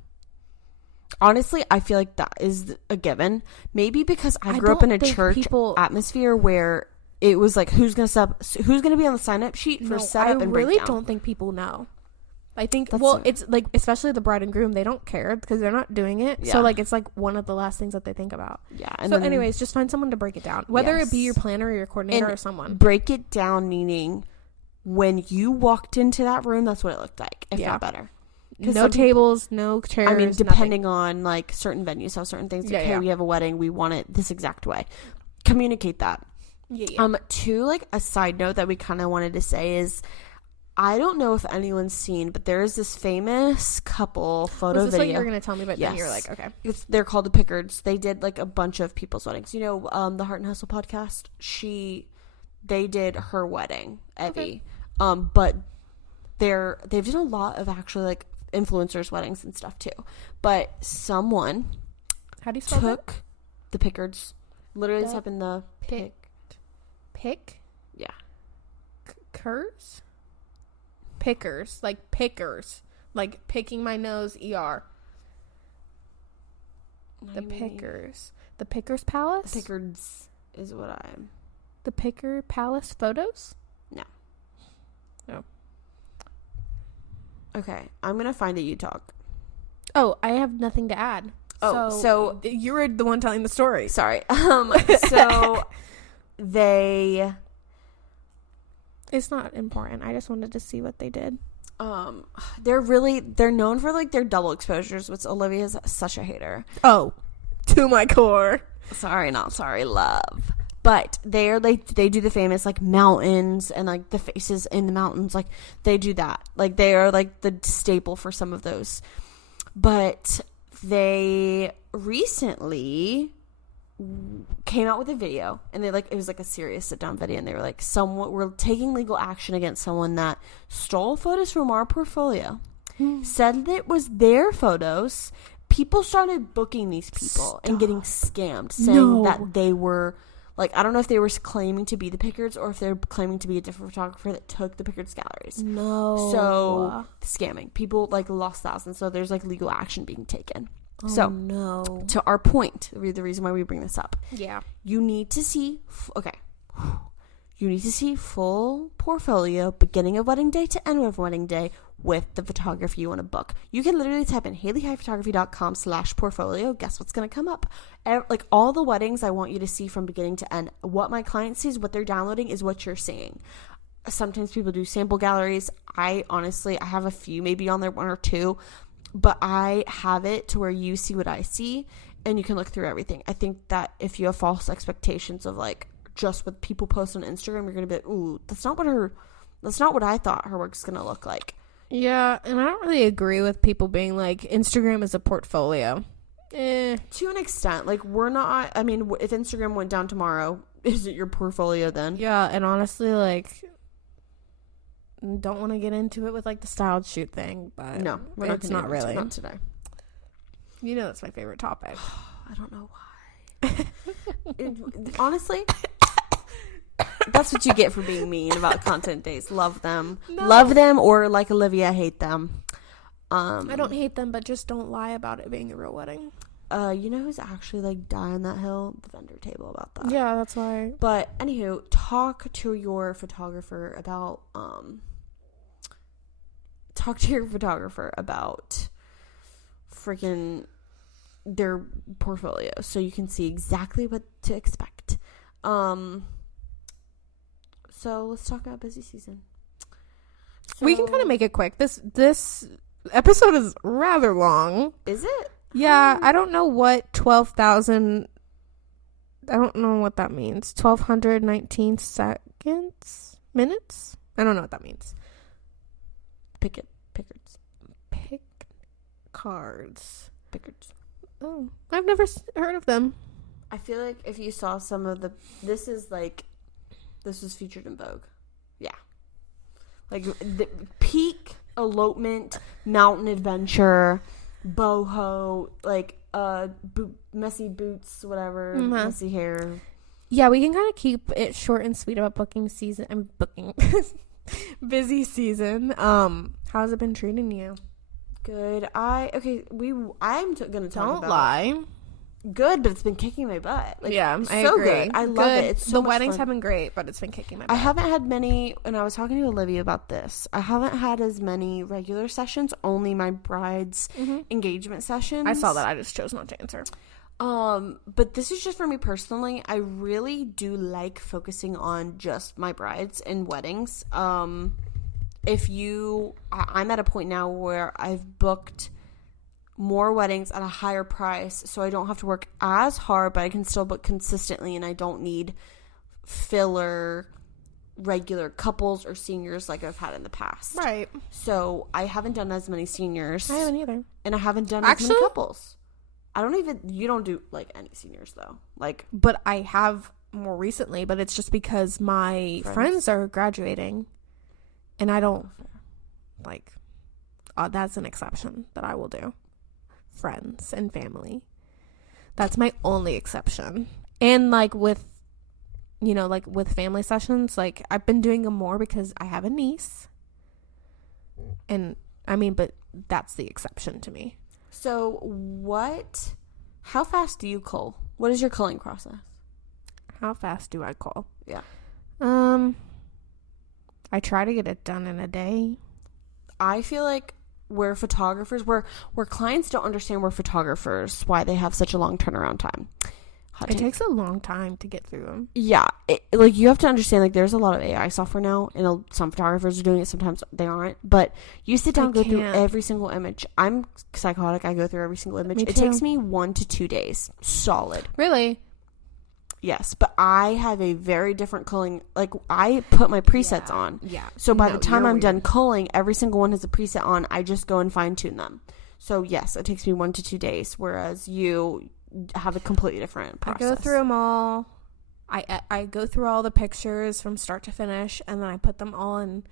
honestly, I feel like that is a given. Maybe because I grew up in a church atmosphere where it was like, who's gonna be on the sign up sheet for setup and breakdown. I really don't think people know. I think it's like, especially the bride and groom, they don't care because they're not doing it. Yeah. So like it's like one of the last things that they think about. Yeah. And so anyways, just find someone to break it down, whether it be your planner or your coordinator or someone. Break it down, meaning when you walked into that room, that's what it looked like, if not better. No tables, no chairs. I mean, depending on like certain venues, how certain things. Like, hey, we have a wedding, we want it this exact way. Communicate that. Yeah. To like a side note that we kind of wanted to say is, I don't know if anyone's seen, but there is this famous couple photo video. Was this what you were going to tell me, but then you're like, okay. They're called the Pickards. They did like a bunch of people's weddings. You know, the Heart and Hustle podcast. They did her wedding, Evie. Okay. But they've done a lot of actually like influencers' weddings and stuff too. But someone, how do you spell took the Pickards, literally it's up in the pick. Yeah. Pickers, like pickers, like picking my nose, ER. The Pickers. The Pickers Palace? The Pickards is what I'm. The Picker Palace photos? No. No. Okay, I'm gonna find it. You talk. Oh, I have nothing to add. Oh, so you were the one telling the story. Sorry. So they. It's not important. I just wanted to see what they did. They're known for like their double exposures, which Olivia's such a hater. Oh, to my core. Sorry, not sorry, love. But they do the famous like mountains and like the faces in the mountains. Like they do that. Like they are like the staple for some of those. But they recently came out with a video, and it was like a serious sit down video, and they were like, we're taking legal action against someone that stole photos from our portfolio, said that it was their photos. People started booking these people and getting scammed, saying that they were like, I don't know if they were claiming to be the Pickards or if they're claiming to be a different photographer that took the Pickards galleries. So scamming people, like lost thousands. So there's like legal action being taken. To our point, the reason why we bring this up. Yeah. You need to see, You need to see full portfolio, beginning of wedding day to end of wedding day, with the photography you want to book. You can literally type in haleyhighphotography.com/portfolio. Guess what's going to come up? Like all the weddings I want you to see from beginning to end. What my client sees, what they're downloading is what you're seeing. Sometimes people do sample galleries. I have a few maybe on there, 1 or 2, but I have it to where you see what I see and you can look through everything. I think that if you have false expectations of like just what people post on Instagram, you're going to be like, ooh, that's not what I thought her work's going to look like. Yeah, and I don't really agree with people being like, Instagram is a portfolio. To an extent. Like, we're not, I mean, if Instagram went down tomorrow, is it your portfolio then? Yeah, and honestly, like, don't want to get into it with, like, the styled shoot thing, but no, it's not really. Not today. You know that's my favorite topic. I don't know why. Honestly... That's what you get for being mean about content days. Love them. No. Love them, or like Olivia, hate them. I don't hate them, but just don't lie about it being a real wedding. You know who's actually like dying that hill? The vendor table about that. Yeah, that's why. But anywho, talk to your photographer about freaking their portfolio so you can see exactly what to expect. So let's talk about busy season. We can kind of make it quick. This episode is rather long. Is it? Yeah, I don't know what 12,000... I don't know what that means. 1,219 seconds? Minutes? I don't know what that means. Pickards. Pickards. Oh, I've never heard of them. I feel like if you saw some of the... This was featured in Vogue. Yeah. Like, the peak elopement, mountain adventure, boho, like, messy boots, whatever, messy hair. Yeah, we can kind of keep it short and sweet about busy season. How's it been treating you? Good. I'm gonna talk about... Don't lie. Good, but it's been kicking my butt. Like, yeah, I so agree. Good. I love it. It's so the much weddings fun. have been great, but it's been kicking my butt. I haven't had many, and I was talking to Olivia about this. I haven't had as many regular sessions, only my bride's engagement sessions. I saw that. I just chose not to answer. But this is just for me personally. I really do like focusing on just my brides and weddings. I'm at a point now where I've booked more weddings at a higher price, so I don't have to work as hard, but I can still book consistently, and I don't need filler regular couples or seniors like I've had in the past. Right. So I haven't done as many seniors. I haven't either. And I haven't done as many couples. You don't do like any seniors though. Like, but I have more recently, but it's just because my friends are graduating, and I don't like. That's an exception that I will do. Friends and family. That's my only exception. And like with family sessions, like I've been doing them more because I have a niece. And I mean, but that's the exception to me. So how fast do you cull? What is your culling process? How fast do I cull? Yeah. I try to get it done in a day. I feel like where clients don't understand why they have such a long turnaround time. It takes a long time to get through them. Yeah. Like, you have to understand, like, there's a lot of AI software now, and some photographers are doing it. Sometimes they aren't. But you sit down and go through every single image. I'm psychotic. I go through every single image. It takes me 1 to 2 days. Solid. Really? Yes, but I have a very different culling. Like, I put my presets on. Yeah. So by the time I'm done culling, every single one has a preset on. I just go and fine tune them. So yes, it takes me 1 to 2 days, whereas you have a completely different process. I go through them all. I go through all the pictures from start to finish, and then I put them all in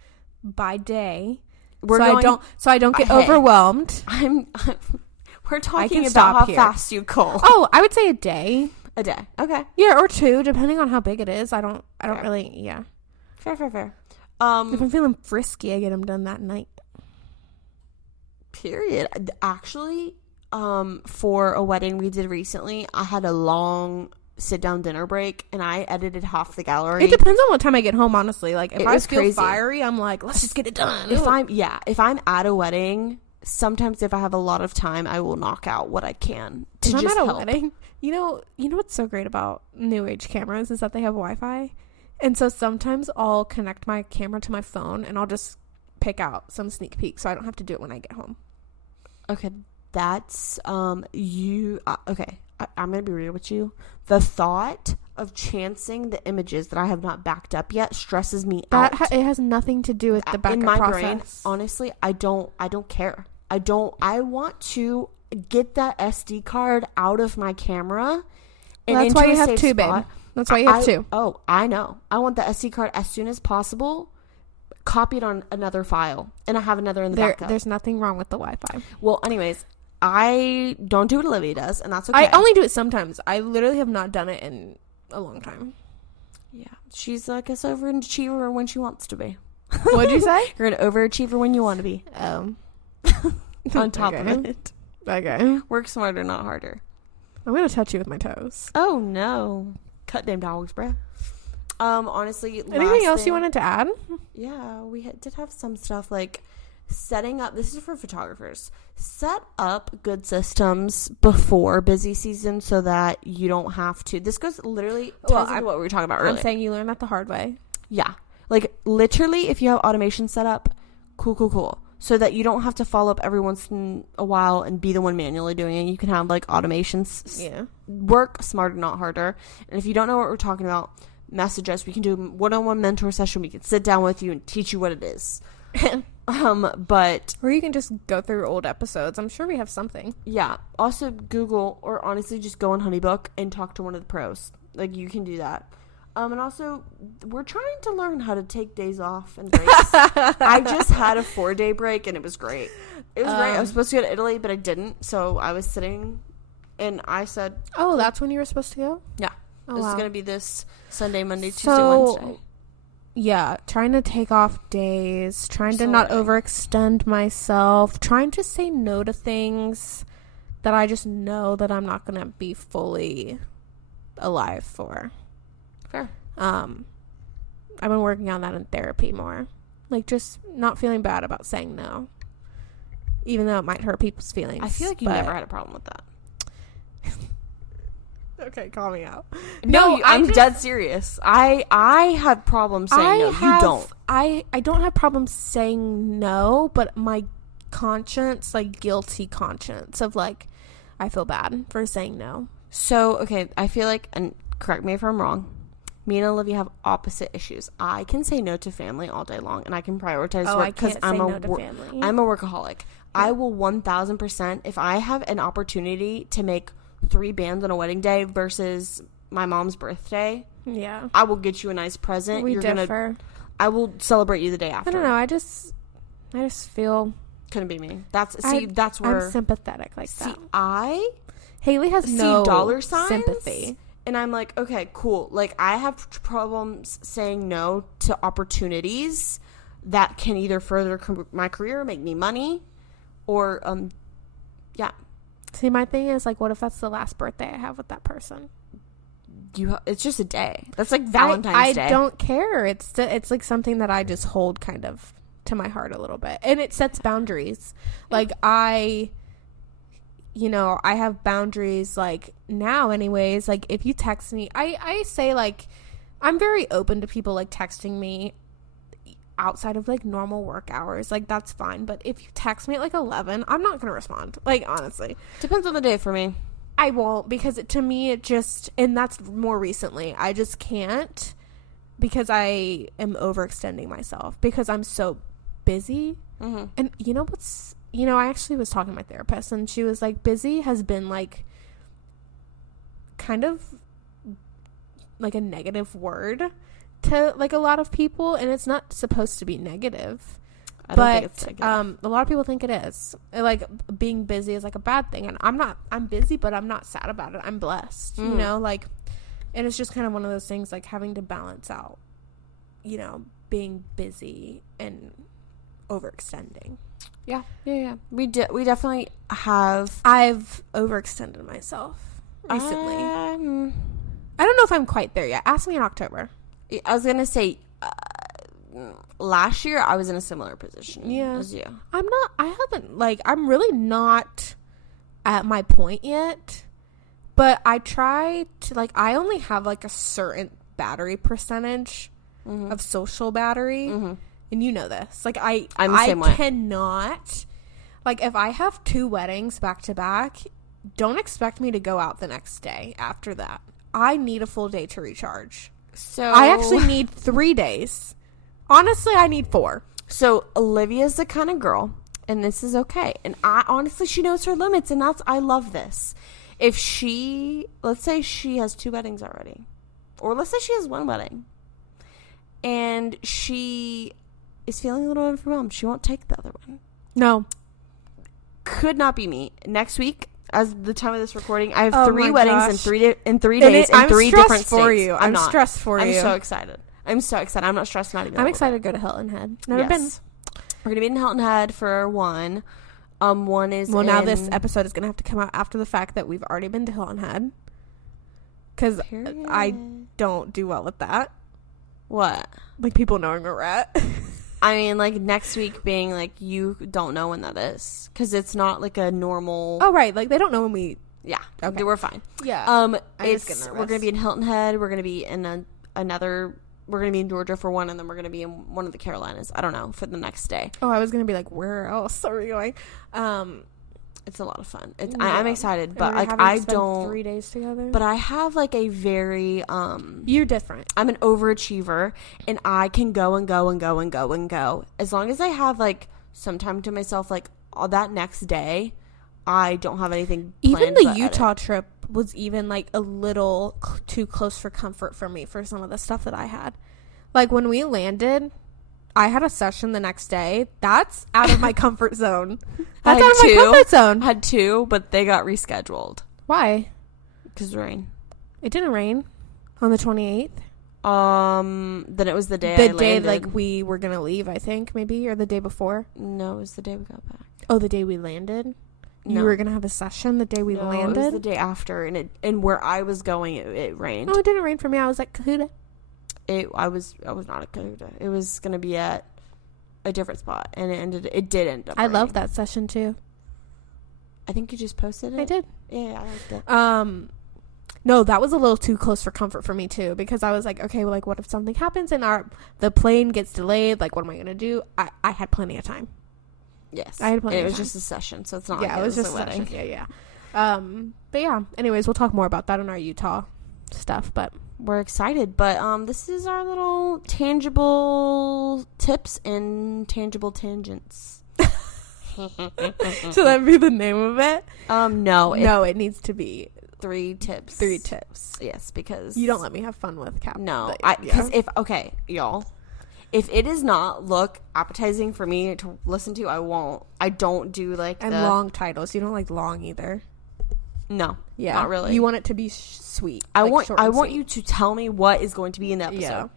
by day. So I don't get overwhelmed. We're talking about how fast you cull. Oh, I would say a day. A day. Okay. Yeah, or 2, depending on how big it is. I don't really, yeah. Fair. If I'm feeling frisky, I get them done that night. Period. Actually, for a wedding we did recently, I had a long sit down dinner break, and I edited half the gallery. It depends on what time I get home, honestly. Like, if It I was feel crazy. fiery, I'm like, let's just get it done. If I'm at a wedding, sometimes if I have a lot of time, I will knock out what I can to If I'm just at a help. wedding, you know what's so great about new age cameras is that they have Wi-Fi, and so sometimes I'll connect my camera to my phone and I'll just pick out some sneak peek, so I don't have to do it when I get home. Okay, that's okay. I'm gonna be real with you. The thought of chancing the images that I have not backed up yet stresses me out. It has nothing to do with the backup in my process. brain, honestly, I don't care. I want to get that SD card out of my camera and That's into why you a have safe two, spot. babe. That's why you have two. Oh, I know. I want the SD card as soon as possible, copied on another file, and I have another in the backup. There's nothing wrong with the Wi-Fi. Well, anyways, I don't do what Olivia does, and that's okay. I only do it sometimes. I literally have not done it in a long time. Yeah, she's like a overachiever when she wants to be. What'd you say? You're an overachiever when you want to be. On On top of it, Okay. work smarter, not harder. I'm gonna touch you with my toes. Oh no, cut them dogs, bruh. Honestly, Anything else you wanted to add? Yeah, we did have some stuff like setting up. This is for photographers. Set up good systems before busy season so that you don't have to. This goes literally ties into what we were talking about earlier. I'm saying you learned that the hard way. Yeah, like literally, if you have automation set up, cool. So that you don't have to follow up every once in a while and be the one manually doing it. You can have like automations. Yeah. Work smarter, not harder. And if you don't know what we're talking about, message us. We can do a one-on-one mentor session. We can sit down with you and teach you what it is. But Or you can just go through old episodes. I'm sure we have something. yeah, also Google or honestly just go on Honeybook and talk to one of the pros. Like you can do that. And also we're trying to learn how to take days off and breaks. I just had a 4-day break and it was great. It was great. I was supposed to go to Italy, but I didn't. So I was sitting and I said, Oh, that's when you were supposed to go? yeah, Oh, this wow. is going to be this Sunday, Monday, Tuesday, So, Wednesday. Yeah, trying to take off days, trying to So not learning. overextend myself, trying to say no to things that I just know that I'm not going to be fully alive for. Fair. I've been working on that in therapy more. Like, just not feeling bad about saying no. Even though it might hurt people's feelings. I feel like you never had a problem with that. Okay, call me out. No, I'm just- dead serious. I have problems saying no. You don't. I don't have problems saying no, but my conscience, like guilty conscience of like, I feel bad for saying no. So, okay, I feel like, and correct me if I'm wrong, me and Olivia have opposite issues. I can say no to family all day long, and I can prioritize Oh, work I can't say I'm no to family. I'm a workaholic. I will 1,000%, if I have an opportunity to make 3 bands on a wedding day versus my mom's birthday, Yeah. I will get you a nice present. We differ. I will celebrate you the day after. I don't know. I just feel Couldn't be me. That's I'm where sympathetic like see that. I Haley has see no dollar signs sympathy. and I'm like, okay, cool. Like I have problems saying no to opportunities that can either further my career, make me money, or yeah. See, my thing is like, what if that's the last birthday I have with that person? It's just a day. That's like Valentine's Day. I don't care. It's like something that I just hold kind of to my heart a little bit, and it sets boundaries. Like I have boundaries. Like now, anyways. Like if you text me, I say like I'm very open to people like texting me outside of like normal work hours. Like that's fine. But if you text me at like 11, I'm not gonna respond. Like honestly, Depends on the day for me. I won't, because to me it just, and that's more recently, I just can't, because I am overextending myself because I'm so busy. Mm-hmm. And I actually was talking to my therapist and she was like, busy has been like kind of like a negative word to like a lot of people, and it's not supposed to be negative. I don't think it's negative. A lot of people think it is. Like being busy is like a bad thing, and I'm busy, but I'm not sad about it. I'm blessed, like, and it's just kind of one of those things, like having to balance out, being busy and overextending. Yeah. We definitely have. I've overextended myself recently. I don't know if I'm quite there yet. Ask me in October. I was gonna say, last year I was in a similar position as you. I'm really not at my point yet, but I try to, like, I only have, like, a certain battery percentage of social battery, and you know this. Like, I'm the same way. Cannot, like, if I have 2 weddings back to back, don't expect me to go out the next day after that. I need a full day to recharge. So I actually need 3 days. Honestly, I need 4. So Olivia's the kind of girl, and this is okay. And honestly, she knows her limits, and I love this. If let's say she has 2 weddings already, or let's say she has 1 wedding, and she is feeling a little overwhelmed, she won't take the other one. No. Could not be me. Next week, as the time of this recording, I have 3 weddings in 3 days in 3 different states. I'm stressed for you. I'm so excited. I'm not stressed. Not even. I'm excited to go to Hilton Head. Never been. We're gonna be in Hilton Head for one. One is now this episode is gonna have to come out after the fact that we've already been to Hilton Head, because I don't do well with that. What? Like, people knowing where we're at. I mean, like, next week being like, you don't know when that is, because it's not like a normal. Oh, right. Like, they don't know when we. Yeah. Okay. We're fine. Yeah. We're gonna be in Hilton Head. We're gonna be in another. We're going to be in Georgia for one, and then we're going to be in one of the Carolinas. I don't know, for the next day. Oh, I was going to be like, where else are we going? It's a lot of fun. I'm excited, but like, I don't. 3 days together. But I have like a very You're different. I'm an overachiever, and I can go and go and go and go and go. As long as I have like some time to myself, like that next day, I don't have anything planned. Even the Utah trip was even like a little too close for comfort for me for some of the stuff that I had. Like, when we landed, I had a session the next day. That's out of my comfort zone. That's out of my comfort zone. I had 2, but they got rescheduled. Why? Because rain. It didn't rain on the 28th. Then it was the day I landed. The day, like, we were going to leave, I think, maybe, or the day before. No, it was the day we got back. Oh, the day we landed? You were going to have a session the day we landed? It was the day after, and where I was going, it rained. Oh, it didn't rain for me. I was at Cahuta. I was not at Cahuta. It was going to be at a different spot, and it did end up I raining. love that session, too. I think you just posted it? I did. Yeah, I liked it. No, that was a little too close for comfort for me, too, because I was like, okay, well, like, what if something happens and the plane gets delayed? Like, what am I going to do? I had plenty of time. Yes. I had plenty of time. It was just a session, so it's not like it was just a wedding. Yeah. But yeah, anyways, we'll talk more about that in our Utah stuff, but we're excited. But this is our little tangible tips and tangible tangents. So that'd be the name of it? No, it needs to be 3 tips. 3 tips. Yes, because you don't let me have fun with cap. No, because y'all, if it does not look appetizing for me to listen to, I won't. I don't do like long titles. You don't like long either. No, not really. You want it to be sweet. I want you to tell me what is going to be in the episode. Yeah.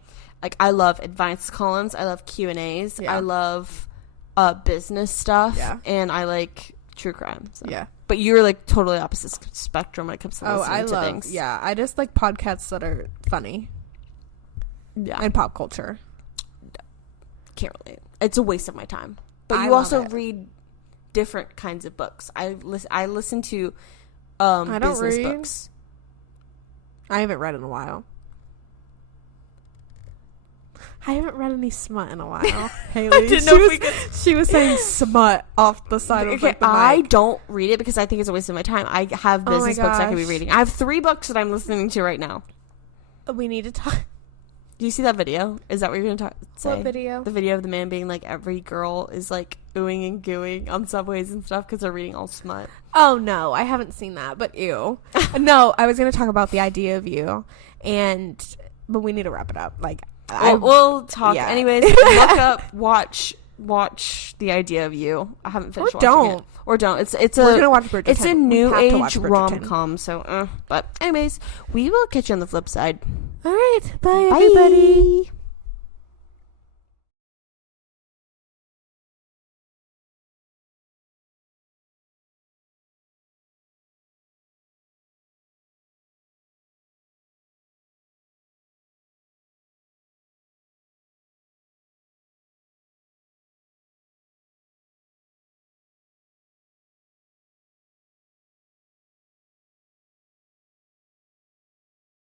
Like, I love advice columns. I love Q&As. Yeah. I love business stuff. Yeah. And I like true crime. So. Yeah. But you're like totally opposite spectrum when it comes to listening to things. Yeah, I just like podcasts that are funny. Yeah. And pop culture. Can't relate. It's a waste of my time. But you also read different kinds of books. I listen to I don't business read books. I haven't read in a while. I haven't read any smut in a while. Haley, she was saying smut off the side of the mic. I don't read it because I think it's a waste of my time. I have business books I could be reading. I have 3 books that I'm listening to right now. We need to talk. Do you see that video? Is that what you're going to say? What video? The video of the man being like, every girl is like oohing and gooing on subways and stuff because they're reading all smut. Oh, no. I haven't seen that, but ew. No, I was going to talk about the idea of you, but we need to wrap it up. Like, we'll talk. Yeah. Anyways, look up, watch The Idea of You. I haven't finished watching it. Or don't. We're gonna watch Bridgerton. It's a new age rom-com, so but anyways, we will catch you on the flip side. All right. Bye. Everybody.